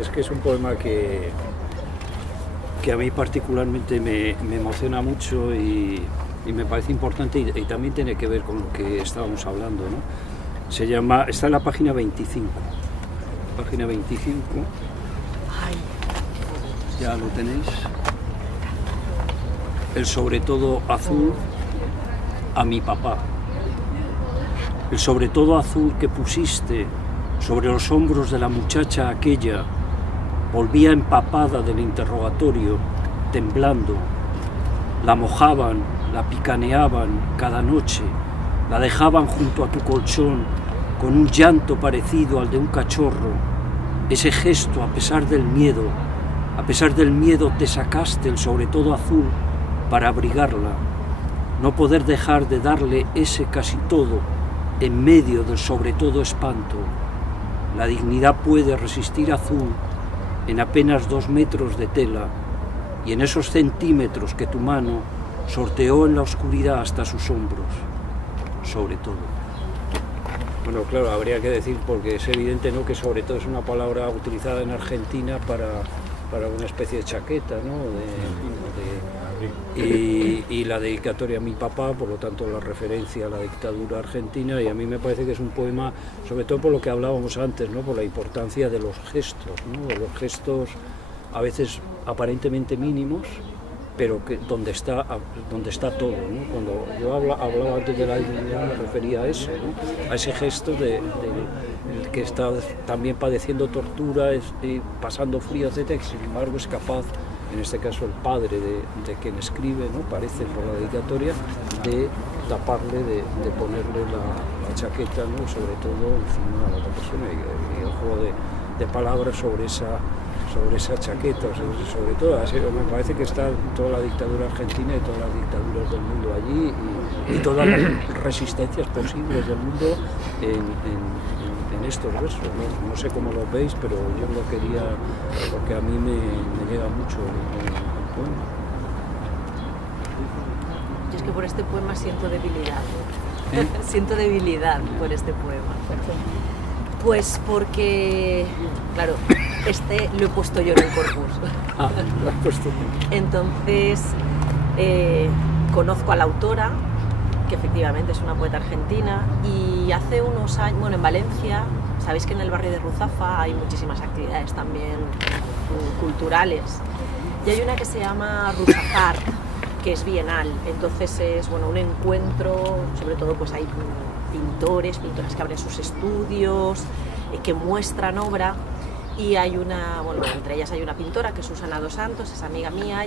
Es que es un poema que a mí particularmente me emociona mucho y me parece importante y también tiene que ver con lo que estábamos hablando, ¿no? Se llama, está en la página 25. Página 25. Ay. Ya lo tenéis. El sobre todo azul a mi papá. El sobre todo azul que pusiste sobre los hombros de la muchacha aquella volvía empapada del interrogatorio, temblando. La mojaban, la picaneaban cada noche, la dejaban junto a tu colchón con un llanto parecido al de un cachorro. Ese gesto, a pesar del miedo te sacaste el sobre todo azul para abrigarla. No poder dejar de darle ese casi todo en medio del sobre todo espanto. La dignidad puede resistir azul en apenas 2 metros de tela y en esos centímetros que tu mano sorteó en la oscuridad hasta sus hombros, sobre todo. Bueno, claro, habría que decir, porque es evidente, ¿no?, que sobre todo es una palabra utilizada en Argentina para una especie de chaqueta, ¿no? Y la dedicatoria a mi papá, por lo tanto la referencia a la dictadura argentina, y a mí me parece que es un poema, sobre todo por lo que hablábamos antes, ¿no?, por la importancia de los gestos, ¿no?, de los gestos a veces aparentemente mínimos, pero que donde está todo, ¿no? Cuando yo hablaba antes de la dignidad me refería a eso, ¿no?, a ese gesto de que está también padeciendo tortura, pasando frío, etc., y sin embargo es capaz, en este caso el padre de quien escribe, ¿no?, parece por la dedicatoria, de taparle, de ponerle la chaqueta, ¿no?, sobre todo encima de la otra persona, y el juego de palabras sobre esa chaqueta, sobre todo, así, me parece que está toda la dictadura argentina y todas las dictaduras del mundo allí y todas las resistencias posibles del mundo en estos versos, ¿no? No sé cómo lo veis, pero yo lo quería, porque a mí me llega mucho el poema. Yo es que por este poema siento debilidad. Siento debilidad por este poema. Pues porque, claro, lo he puesto yo en el corpus. Lo has puesto tú. Entonces, conozco a la autora, que efectivamente es una poeta argentina, y hace unos años, bueno, en Valencia, sabéis que en el barrio de Ruzafa hay muchísimas actividades también culturales, y hay una que se llama Rusafar, que es bienal. Entonces es, bueno, un encuentro, sobre todo pues hay pintoras que abren sus estudios, que muestran obra, y hay una, bueno, entre ellas hay una pintora que es Susana dos Santos, es amiga mía,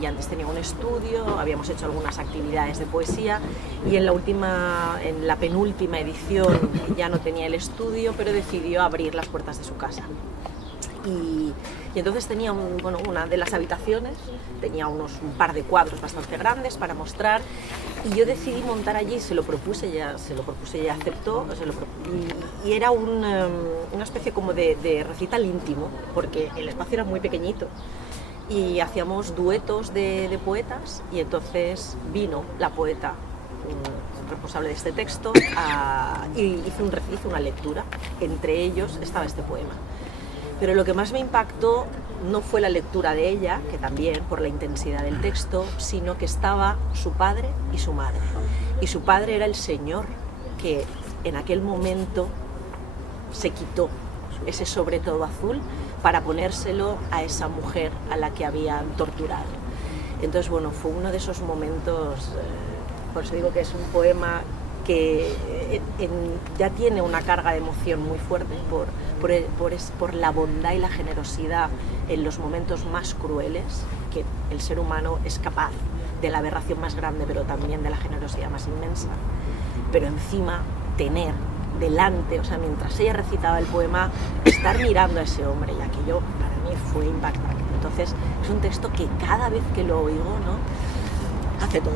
y antes tenía un estudio, habíamos hecho algunas actividades de poesía, y en la penúltima edición ya no tenía el estudio, pero decidió abrir las puertas de su casa. Y entonces tenía una de las habitaciones, tenía un par de cuadros bastante grandes para mostrar, y yo decidí montar allí, se lo propuse, ella aceptó, y era una especie como de recital íntimo, porque el espacio era muy pequeñito, y hacíamos duetos de poetas, y entonces vino la poeta responsable de este texto y hizo una lectura, entre ellos estaba este poema. Pero lo que más me impactó no fue la lectura de ella, que también por la intensidad del texto, sino que estaba su padre y su madre. Y su padre era el señor que en aquel momento se quitó ese sobre todo azul para ponérselo a esa mujer a la que habían torturado. Entonces, bueno, fue uno de esos momentos, por eso digo que es un poema que ya tiene una carga de emoción muy fuerte por la bondad y la generosidad en los momentos más crueles, que el ser humano es capaz de la aberración más grande, pero también de la generosidad más inmensa. Pero encima, tener delante, o sea, mientras ella recitaba el poema, estar mirando a ese hombre, y aquello para mí fue impactante. Entonces, es un texto que cada vez que lo oigo, ¿no?, hace todo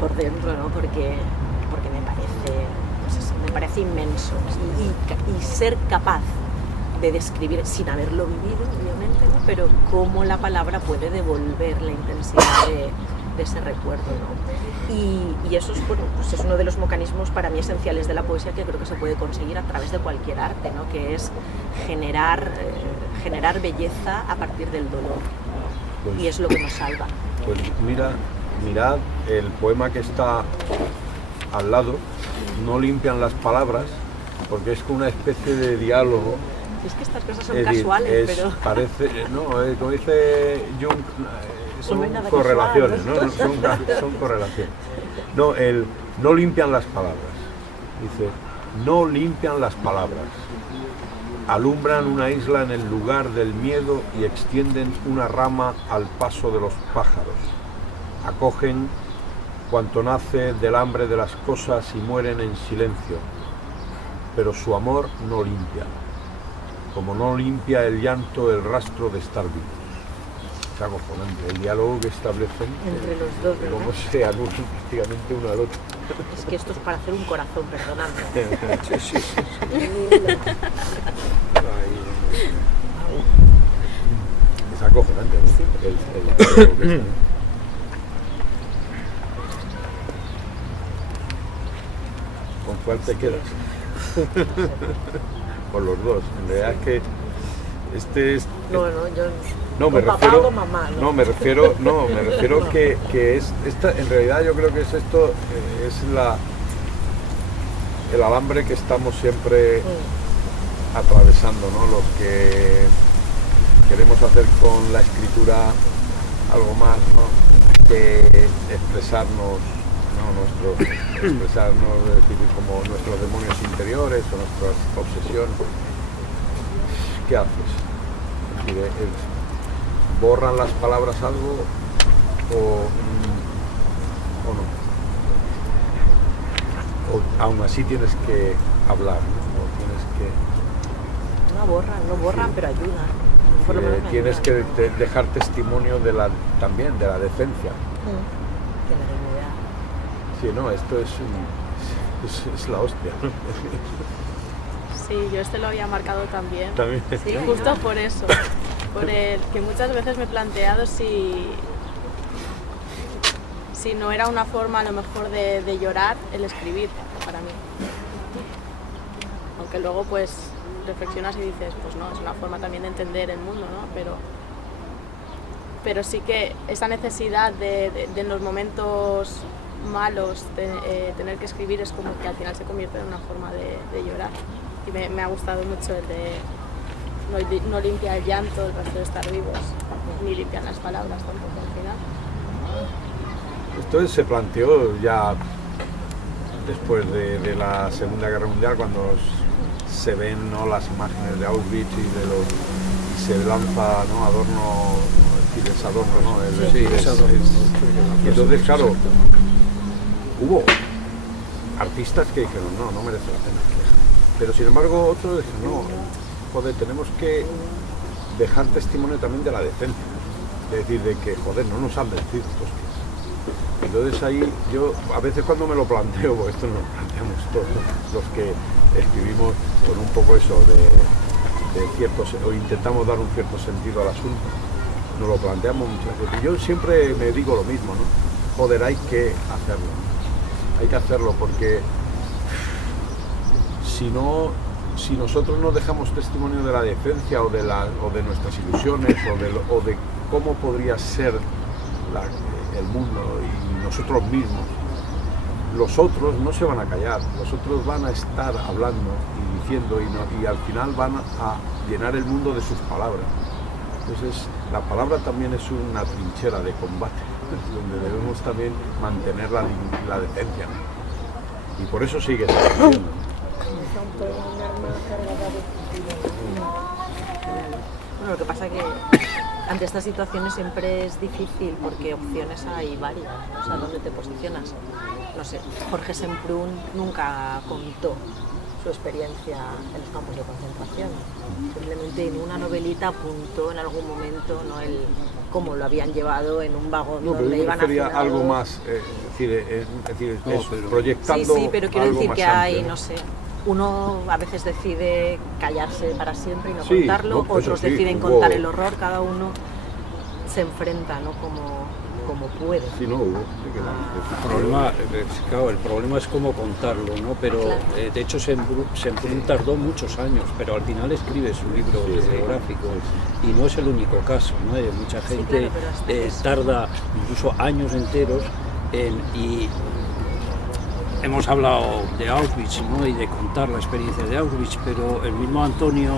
por dentro, ¿no?, porque me parece inmenso, y ser capaz de describir, sin haberlo vivido, obviamente, ¿no?, pero cómo la palabra puede devolver la intensidad de ese recuerdo, ¿no? Y eso es, bueno, pues es uno de los mecanismos para mí esenciales de la poesía que creo que se puede conseguir a través de cualquier arte, ¿no? Que es generar belleza a partir del dolor. Pues, y es lo que nos salva. Pues mirad el poema que está al lado, no limpian las palabras, porque es como una especie de diálogo. Es que estas cosas son casuales, pero... Parece, no, como dice Jung, son correlaciones, casual, ¿no? Son correlaciones. No, no limpian las palabras. Dice, no limpian las palabras. Alumbran una isla en el lugar del miedo y extienden una rama al paso de los pájaros. Acogen cuanto nace del hambre de las cosas y mueren en silencio. Pero su amor no limpia, como no limpia el llanto el rastro de estar vivos. Es acojonante el diálogo que establecen entre los dos, ¿verdad? Cómo se anulan prácticamente uno al otro. Es que esto es para hacer un corazón, perdonadme. Sí. Es acojonante, ¿no? El diálogo que está. ¿Con cuál te quedas? Con los dos. En realidad es que este es... No, yo... No, me papá refiero, o mamá, ¿no? me refiero que es esta, en realidad yo creo que es esto, es el alambre que estamos siempre atravesando, ¿no? Los que queremos hacer con la escritura algo más, ¿no? Que expresarnos, ¿no? Expresarnos, es decir, como nuestros demonios interiores o nuestras obsesiones. ¿Qué haces? Es decir, ¿borran las palabras algo o no? O aún así tienes que hablar, ¿no? O tienes que... No borran, pero ayudan. Por lo menos tienes ayudan. que dejar testimonio también de la decencia. De la dignidad. Sí, no, esto es la hostia, ¿no? Sí, yo lo había marcado también. También. Sí, Justo por eso. Por el que muchas veces me he planteado si no era una forma a lo mejor de llorar el escribir para mí. Aunque luego pues reflexionas y dices, pues no, es una forma también de entender el mundo, ¿no? Pero sí que esa necesidad de en los momentos malos tener que escribir es como que al final se convierte en una forma de llorar. Y me ha gustado mucho el de no limpia el llanto, el rastro de estar vivos, ni limpian las palabras tampoco al final. Esto se planteó ya después de la Segunda Guerra Mundial, cuando se ven, ¿no? Las imágenes de Auschwitz y se lanza, ¿no? Adorno, es Adorno, ¿no? Sí, es Adorno. Y entonces, claro, hubo artistas que dijeron, no merece la pena. Pero sin embargo otros dijeron, no, joder, tenemos que dejar testimonio también de la decencia. Es decir, de que, joder, no nos han vencido, hostias. Entonces ahí yo, a veces cuando me lo planteo, porque esto nos lo planteamos todos, los que escribimos con un poco eso de ciertos, o intentamos dar un cierto sentido al asunto, nos lo planteamos muchas veces. Yo siempre me digo lo mismo, ¿no? Joder, hay que hacerlo. Hay que hacerlo porque si nosotros no dejamos testimonio de la decencia o de nuestras ilusiones o de cómo podría ser el mundo y nosotros mismos, los otros no se van a callar, los otros van a estar hablando y diciendo y al final van a llenar el mundo de sus palabras. Entonces la palabra también es una trinchera de combate donde debemos también mantener la decencia, ¿no? Y por eso sigue existiendo. Bueno, lo que pasa es que ante estas situaciones siempre es difícil porque opciones hay varias, ¿no? O sea, ¿dónde te posicionas? No sé, Jorge Semprún nunca contó su experiencia en los campos de concentración. Simplemente en una novelita apuntó en algún momento, ¿no? Cómo lo habían llevado en un vagón donde iban hacinados. Algo más, proyectando. Sí, pero quiero algo decir más que hay, amplio, ¿no? no sé, uno a veces decide callarse para siempre y no Sí, contarlo, no, pues otros sí, deciden hubo- contar el horror, cada uno. se enfrenta, ¿no? como puede. Sí, no hubo. El problema es cómo contarlo, ¿no? Pero Claro. de hecho Semprún tardó muchos años, pero al final escribe su libro bibliográfico y no es el único caso, ¿no? Mucha gente claro, pero hasta tarda incluso años enteros y hemos hablado de Auschwitz, ¿no? Y de contar la experiencia de Auschwitz, pero el mismo Antonio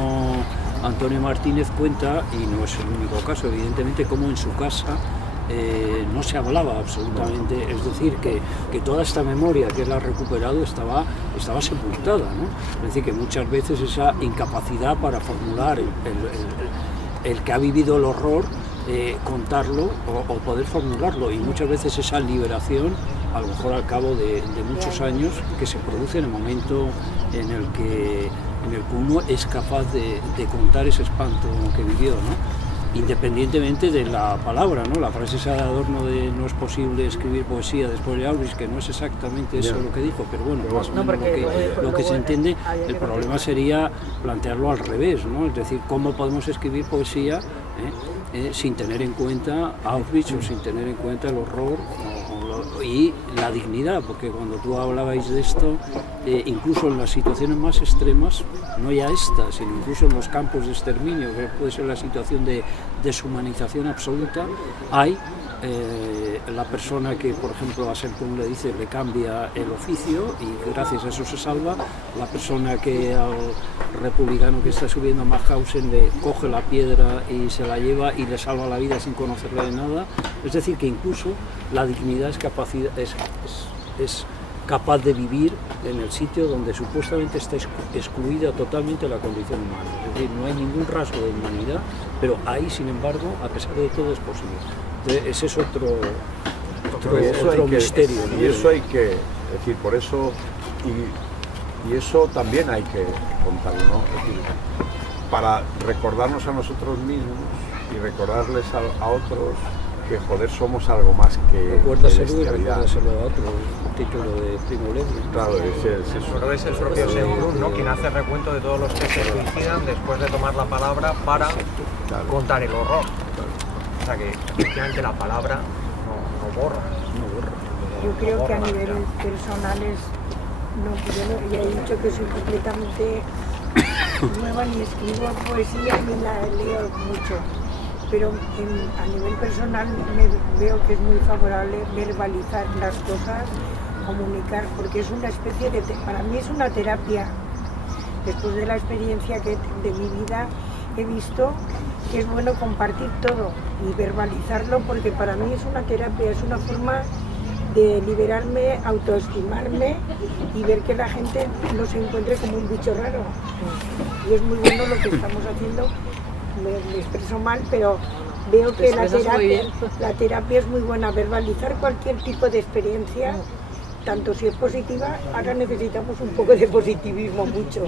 Martínez cuenta, y no es el único caso, evidentemente, como en su casa no se hablaba absolutamente, es decir, que toda esta memoria que él ha recuperado estaba sepultada, ¿no? Es decir, que muchas veces esa incapacidad para formular el que ha vivido el horror, contarlo o poder formularlo, y muchas veces esa liberación, a lo mejor al cabo de muchos años, que se produce en el momento en el que uno es capaz de contar ese espanto que vivió, ¿no? Independientemente de la palabra, ¿no? La frase esa de Adorno de no es posible escribir poesía después de Auschwitz, que no es exactamente eso lo que dijo, pero bueno, más o menos lo que se entiende. El problema sería plantearlo al revés, ¿no? Es decir, ¿cómo podemos escribir poesía sin tener en cuenta Auschwitz o sin tener en cuenta el horror y la dignidad? Porque cuando tú hablabais de esto, incluso en las situaciones más extremas, no ya esta, sino incluso en los campos de exterminio, que puede ser la situación de deshumanización absoluta, hay la persona que, por ejemplo, a Semprún le dice, le cambia el oficio y gracias a eso se salva, la persona que al republicano que está subiendo a Mauthausen le coge la piedra y se la lleva y le salva la vida sin conocerle de nada. Es decir, que incluso la dignidad es capaz de vivir en el sitio donde supuestamente está excluida totalmente la condición humana. Es decir, no hay ningún rasgo de humanidad, pero ahí, sin embargo, a pesar de todo, es posible. Entonces, ese es otro misterio, ¿no? Y eso hay que decir, por eso, y eso también hay que contarlo, ¿no? Es decir, para recordarnos a nosotros mismos y recordarles a otros que, joder, somos algo más que Recuérdaselo y bestialidad. recuérdaselo a otro, el título de Primo Levi. Claro, es eso. Pero es el propio Semprún, ¿no? Quien hace recuento de todos los que se suicidan después de tomar la palabra para contar el horror. O sea que efectivamente la palabra no borra. Yo creo que a nivel personal yo ya he dicho que soy completamente nueva, ni escribo poesía ni la leo mucho, pero a nivel personal veo que es muy favorable verbalizar las cosas, comunicar, porque es una especie de, para mí es una terapia. Después de la experiencia de mi vida he visto que es bueno compartir todo y verbalizarlo, porque para mí es una terapia, es una forma de liberarme, autoestimarme y ver que la gente no se encuentre como un bicho raro. Y es muy bueno lo que estamos haciendo, me expreso mal, pero veo que la terapia es muy buena, verbalizar cualquier tipo de experiencia, tanto si es positiva. Ahora necesitamos un poco de positivismo, mucho,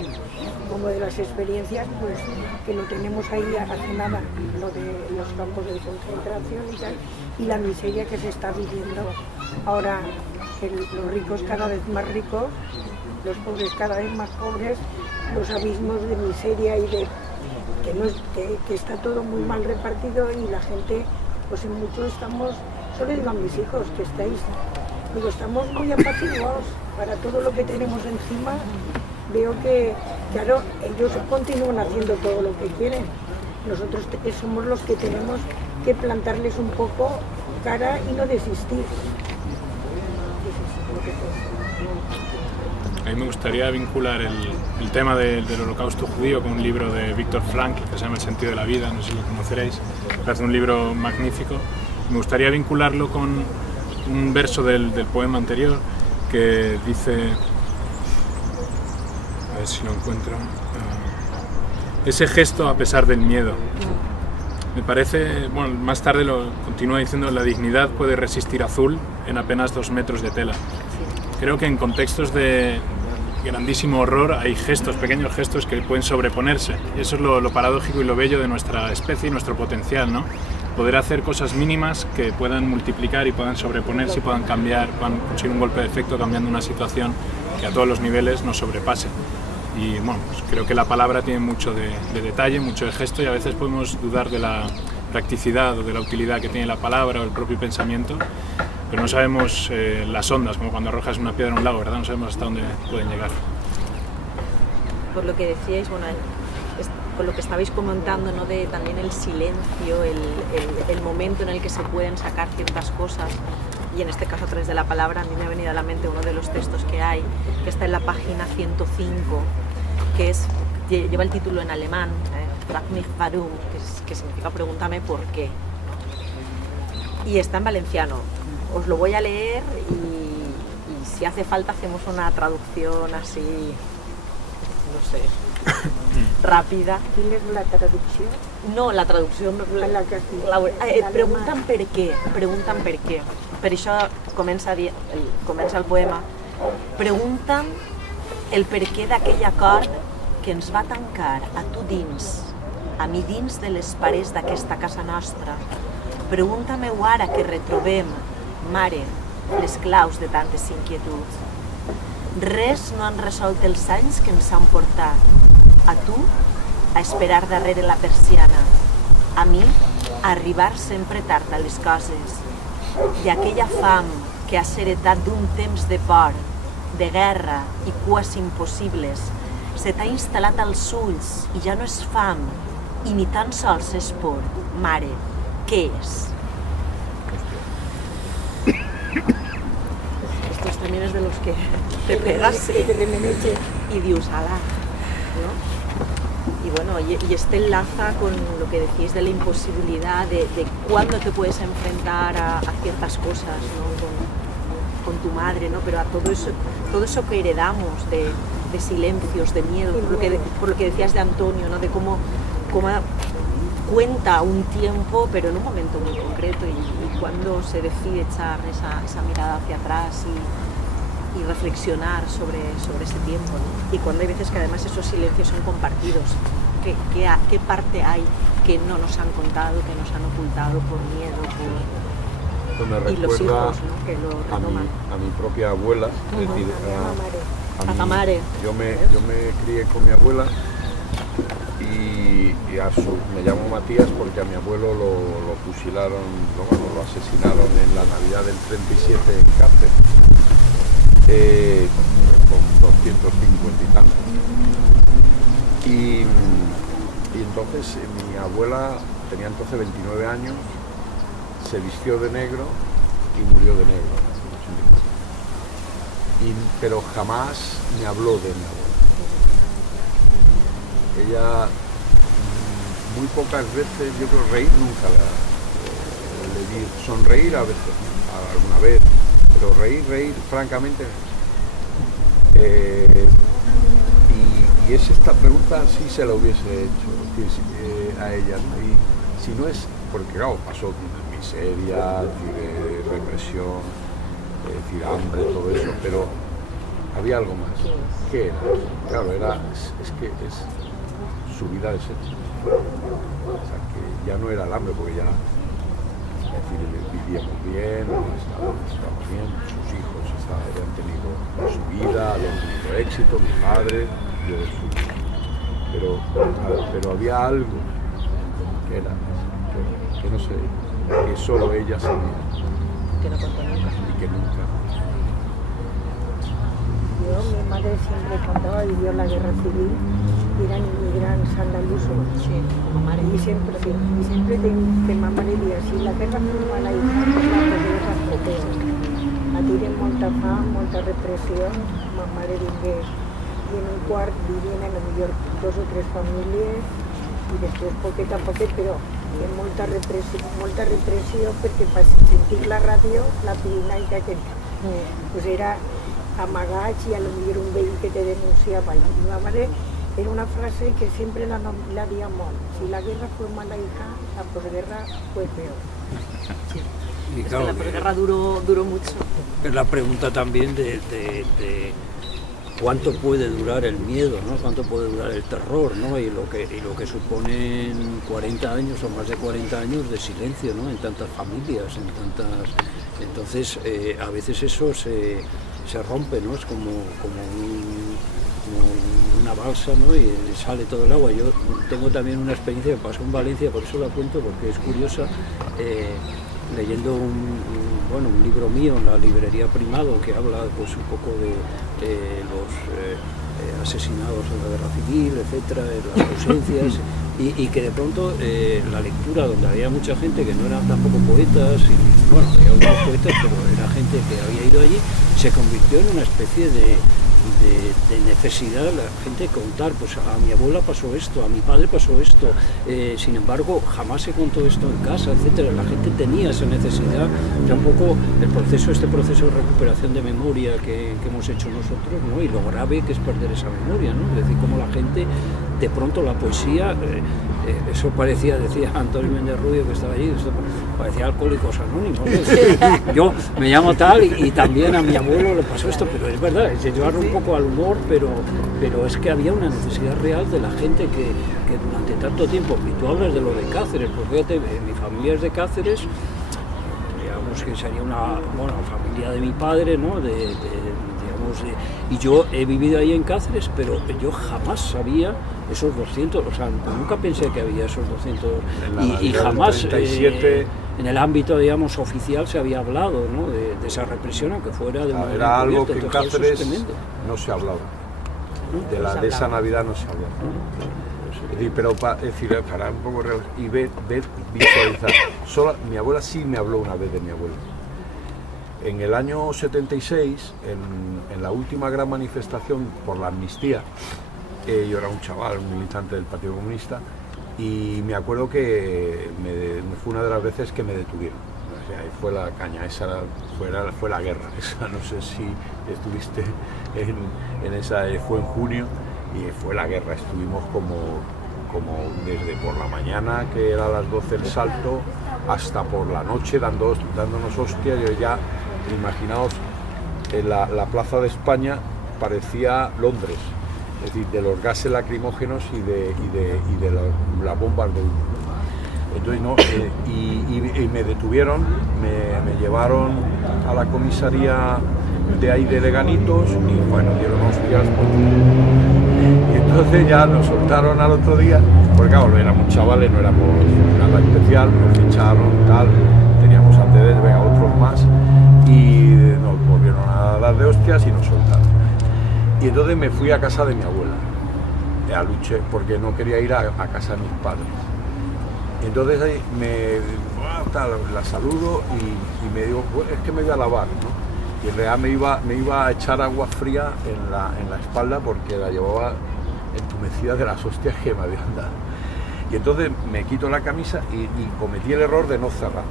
como de las experiencias, pues que lo tenemos ahí hace nada, lo de los campos de concentración y tal, y la miseria que se está viviendo ahora, los ricos cada vez más ricos, los pobres cada vez más pobres, los abismos de miseria y de que está todo muy mal repartido, y la gente, pues en mucho estamos, solo digo a mis hijos que estamos muy apaciguados para todo lo que tenemos encima. Veo que, claro, ellos continúan haciendo todo lo que quieren. Nosotros somos los que tenemos que plantarles un poco cara y no desistir. A mí me gustaría vincular el tema del holocausto judío con un libro de Viktor Frankl que se llama El sentido de la vida, no sé si lo conoceréis, me parece un libro magnífico. Me gustaría vincularlo con un verso del poema anterior que dice, a ver si lo encuentro, ese gesto a pesar del miedo. Me parece, bueno, más tarde lo continúa diciendo, la dignidad puede resistir azul en apenas 2 metros de tela. Creo que en contextos de grandísimo horror hay gestos, pequeños gestos que pueden sobreponerse. Y eso es lo paradójico y lo bello de nuestra especie y nuestro potencial, ¿no? Poder hacer cosas mínimas que puedan multiplicar y puedan sobreponerse y puedan cambiar, puedan conseguir un golpe de efecto cambiando una situación que a todos los niveles nos sobrepase. Y bueno, pues creo que la palabra tiene mucho de detalle, mucho de gesto, y a veces podemos dudar de practicidad o de la utilidad que tiene la palabra o el propio pensamiento, pero no sabemos las ondas, como cuando arrojas una piedra en un lago, ¿verdad? No sabemos hasta dónde pueden llegar. Por lo que decíais, bueno, con lo que estabais comentando, ¿no? De también el silencio, el momento en el que se pueden sacar ciertas cosas, y en este caso a través de la palabra, a mí me ha venido a la mente uno de los textos que hay, que está en la página 105, que lleva el título en alemán, Frag mich warum, que significa pregúntame por qué. Y está en valenciano. Os lo voy a leer y si hace falta hacemos una traducción así, no sé, rápida. ¿Tienes la traducción? No, la traducción... preguntan per què, Per això comença el poema. Pregunten el per què d'aquell acord que ens va tancar a tu dins, a mi dins de les parets d'aquesta casa nostra. Pregunta-m'ho ara que retrobem, mare, les claus de tantes inquietuds. Res no han resolt els anys que ens han portat. A tu, a esperar darrere la persiana. A mi, a arribar sempre tard a les coses. I aquella fam que has heretat d'un temps de por, de guerra i cues impossibles, se t'ha instal·lat als ulls i ja no és fam, i ni tan sols és por. Mare, què és? Estos también es de los que te pegas y dius, ala, ¿no? Y bueno, y este enlaza con lo que decís de la imposibilidad de cuándo te puedes enfrentar a ciertas cosas, ¿no? Con tu madre, ¿no? Pero a todo eso que heredamos de silencios, de miedo, por lo que decías de Antonio, ¿no? De cómo cuenta un tiempo, pero en un momento muy concreto, y cuando se decide echar esa mirada hacia atrás y reflexionar sobre ese tiempo, ¿no? Y cuando hay veces que además esos silencios son compartidos, ¿qué parte hay que no nos han contado, que nos han ocultado por miedo, me y los recuerda hijos, ¿no? Que lo retoman? a mi propia abuela, es decir, a Mare. Yo me crié con mi abuela y me llamo Matías porque a mi abuelo lo fusilaron, lo asesinaron en la Navidad del 37 en Cáceres, con 250 y tantos. Y entonces mi abuela tenía entonces 29 años, se vistió de negro y murió de negro. Pero jamás me habló de mi abuela. Ella muy pocas veces, yo creo reír nunca le vi, sonreír a veces, alguna vez, pero reír francamente. Y es esta pregunta sí se la hubiese hecho a ella, ¿no? Y si no es, porque claro, pasó miseria, represión, hambre, todo eso, pero había algo más. ¿Qué era? Claro, es que su vida deshecha. O sea, que ya no era el hambre, porque ya vivíamos bien, estábamos bien, sus hijos habían tenido su vida, habían tenido éxito, mi padre, yo el suyo. Pero había algo que era, que no sé, que solo ella sabía. Que no contó nunca. Y que nunca. Mi madre siempre contaba, vivió la guerra civil, eran inmigrantes andalusos. Sí, como Mare. Y siempre que mamá le decía, si la guerra fue mala hija, pues la guerra fue peor. A tienen molta fam, molta repressió, ma mare vingué i en un quart vivien a lo millor 2 o 3 famílies i després poquet a poquet, però hi ha molta repressió perquè per sentir la ràdio, la pirinaica pues era amagats i a lo millor un veí que te denunciava. I ma mare era una frase que sempre la dia molt. Si la guerra fue mala hija, la posguerra fue peor. Sí. Y claro, la posguerra duró mucho. Es la pregunta también de cuánto puede durar el miedo, ¿no? Cuánto puede durar el terror, ¿no? Y lo que suponen 40 años o más de 40 años de silencio, ¿no? En tantas familias, entonces a veces eso se rompe, ¿no? Es como como una balsa, ¿no? Y sale todo el agua. Yo tengo también una experiencia que pasó en Valencia, por eso la cuento, porque es curiosa, leyendo un libro mío en la librería Primado, que habla pues un poco de los asesinados en la guerra civil, etcétera, las ausencias, y que de pronto la lectura, donde había mucha gente que no eran tampoco poetas, y bueno, había algunos poetas, pero era gente que había ido allí, se convirtió en una especie de necesidad la gente contar, pues a mi abuela pasó esto, a mi padre pasó esto, sin embargo jamás se contó esto en casa, etcétera. La gente tenía esa necesidad, ya un poco este proceso de recuperación de memoria que hemos hecho nosotros, ¿no? Y lo grave que es perder esa memoria, ¿no? Es decir, como la gente, de pronto la poesía, eso parecía, decía Antonio Méndez Rubio que estaba allí, esto parecía Alcohólicos Anónimos, ¿no? Yo me llamo tal y también a mi abuelo le pasó esto, pero es verdad, es llevarlo un poco al humor, pero es que había una necesidad real de la gente que durante tanto tiempo, y tú hablas de lo de Cáceres, porque fíjate, mi familia es de Cáceres, digamos que sería una familia de mi padre, ¿no? Y yo he vivido ahí en Cáceres, pero yo jamás sabía esos 200, o sea, nunca pensé que había esos 200, y jamás en el ámbito, digamos, oficial se había hablado, ¿no? de esa represión, aunque fuera de manera era algo que en entonces, Cáceres no se hablaba, de esa Navidad no se hablaba. Pero para un poco y ver, visualizar. Mi abuela sí me habló una vez de mi abuelo. En el año 76, en la última gran manifestación por la amnistía, yo era un chaval, un militante del Partido Comunista, y me acuerdo que fue una de las veces que me detuvieron. O sea, ahí fue la caña, fue la guerra. Esa, no sé si estuviste en esa, fue en junio, y fue la guerra. Estuvimos como desde por la mañana, que era a las 12 el salto, hasta por la noche dándonos hostias. Yo ya, imaginaos, en la Plaza de España parecía Londres, es decir, de los gases lacrimógenos y de las bombas de humo. Entonces, y me detuvieron, me llevaron a la comisaría de ahí de Leganitos y bueno, dieron hostias. Y entonces ya nos soltaron al otro día, porque claro, éramos chavales, no éramos nada especial, nos ficharon, tal, teníamos antecedentes, venga, otros más, y nos volvieron a dar de hostias y nos soltaron. Y entonces me fui a casa de mi abuela, a Luche, porque no quería ir a casa de mis padres. Y entonces ahí la saludo y me digo, pues es que me voy a lavar, ¿no? Y en realidad me iba a echar agua fría en la espalda porque la llevaba entumecida de las hostias que me habían dado. Y entonces me quito la camisa y cometí el error de no cerrar.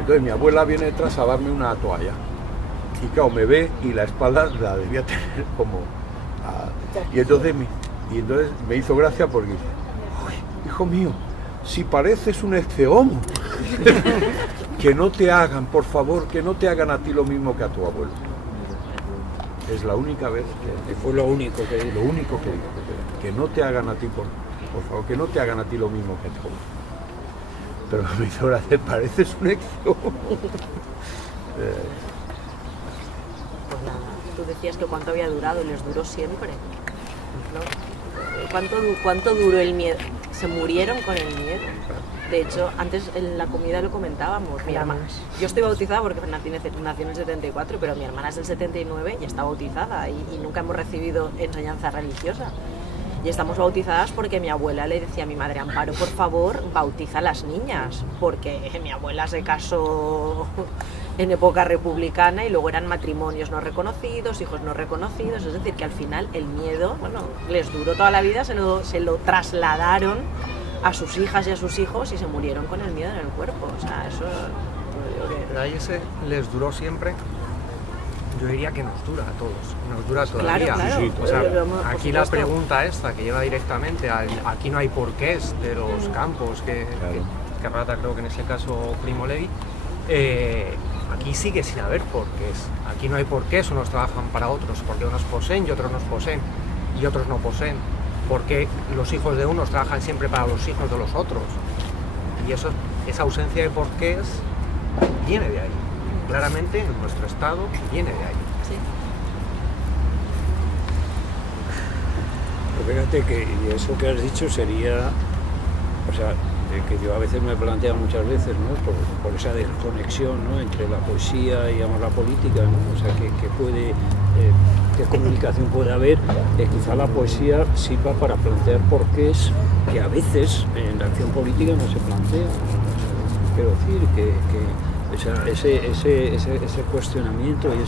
Entonces mi abuela viene detrás a darme una toalla. Y claro, me ve y la espalda la debía tener como... Y entonces me hizo gracia porque dice, uy, hijo mío, si pareces un excehomo. Que no te hagan, por favor, que no te hagan a ti lo mismo que a tu abuelo. Es la única vez que fue lo único que dijo, que no te hagan a ti, por favor, que no te hagan a ti lo mismo que a tu abuelo. Pero me hizo gracia, pareces un excehomo. Pues nada, tú decías que cuánto había durado y les duró siempre, ¿no? ¿Cuánto duró el miedo? Se murieron con el miedo. De hecho, antes en la comida lo comentábamos. Mi hermana, yo estoy bautizada porque nací en el 74, pero mi hermana es del 79 y está bautizada y nunca hemos recibido enseñanza religiosa. Y estamos bautizadas porque mi abuela le decía a mi madre, Amparo, por favor, bautiza a las niñas, porque mi abuela se casó en época republicana y luego eran matrimonios no reconocidos, hijos no reconocidos, es decir, que al final el miedo, bueno, les duró toda la vida, se lo trasladaron a sus hijas y a sus hijos y se murieron con el miedo en el cuerpo, o sea, eso... Pero ahí ese les duró siempre, yo diría que nos dura a todos, nos dura todavía. Claro. Sí, o sea, aquí la pregunta esta que lleva directamente aquí no hay porqués de los campos que rata creo que en ese caso Primo Levi, aquí sigue sin haber porqués, aquí no hay porqués, unos trabajan para otros, porque unos poseen y otros no poseen y otros no poseen, porque los hijos de unos trabajan siempre para los hijos de los otros y esa ausencia de porqués viene de ahí. Claramente en nuestro estado viene de ahí. Sí. Pues fíjate que eso que has dicho sería, o sea, que yo a veces me planteo muchas veces, ¿no? Por esa desconexión, ¿no? Entre la poesía y digamos, la política, ¿no? O sea, que puede, qué comunicación puede haber, quizá la poesía sirva para plantear porqués que a veces en la acción política no se plantea. Quiero decir que o sea, ese cuestionamiento y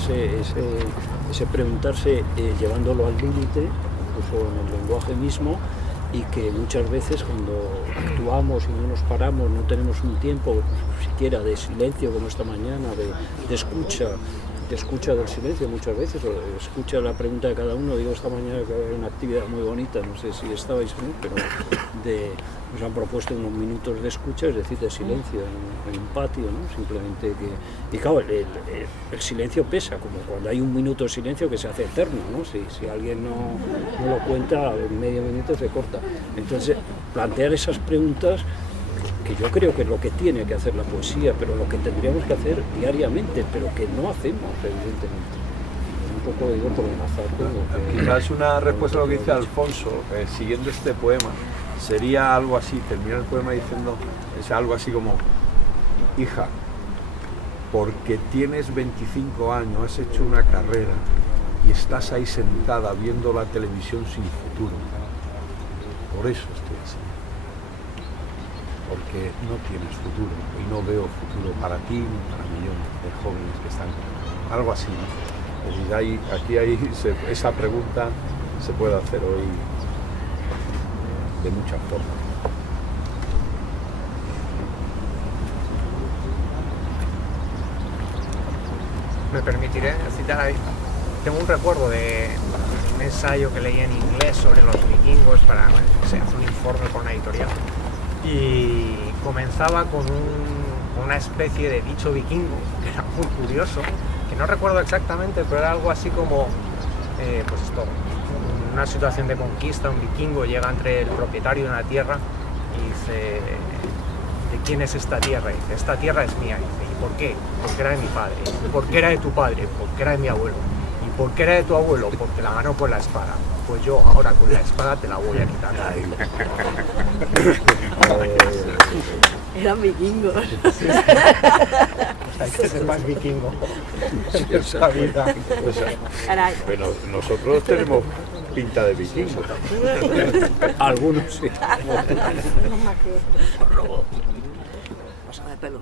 ese preguntarse llevándolo al límite, incluso en el lenguaje mismo, y que muchas veces cuando actuamos y no nos paramos, no tenemos un tiempo siquiera de silencio como esta mañana, de escucha del silencio muchas veces, o escucha la pregunta de cada uno. Digo, esta mañana que había una actividad muy bonita, no sé si estabais, ¿no? Pero nos han propuesto unos minutos de escucha, es decir, de silencio en un patio, ¿no? Simplemente que... Y claro, el silencio pesa, como cuando hay un minuto de silencio que se hace eterno, ¿no? Si alguien no lo cuenta, en medio minuto se corta. Entonces, plantear esas preguntas, que yo creo que es lo que tiene que hacer la poesía, pero lo que tendríamos que hacer diariamente, pero que no hacemos, evidentemente. Un poco digo por enlazar todo. Quizás una respuesta a lo que dice Alfonso, siguiendo este poema, sería algo así, terminar el poema diciendo, es algo así como, hija, porque tienes 25 años, has hecho una carrera y estás ahí sentada viendo la televisión sin futuro. Por eso estoy así. Porque no tienes futuro y no veo futuro para ti ni para millones de jóvenes que están conmigo. Algo así, ¿no? Es decir, esa pregunta se puede hacer hoy de muchas formas. Me permitiré citar ahí. Tengo un recuerdo de un ensayo que leí en inglés sobre los vikingos para hacer un informe con una editorial. Y comenzaba con una especie de dicho vikingo, que era muy curioso, que no recuerdo exactamente, pero era algo así como, pues esto, una situación de conquista, un vikingo llega entre el propietario de una tierra y dice, ¿de quién es esta tierra? Y dice, esta tierra es mía. Y dice, ¿y por qué? Porque era de mi padre. ¿Y por qué era de tu padre? Porque era de mi abuelo. ¿Y por qué era de tu abuelo? Porque la ganó con la espada. Pues yo ahora con la espada te la voy a quitar. Eran vikingos. Hay que ser más vikingo. Esa vida. Caray. Bueno, nosotros tenemos pinta de vikingo. Algunos sí. No más que otros. Pasa de pelo.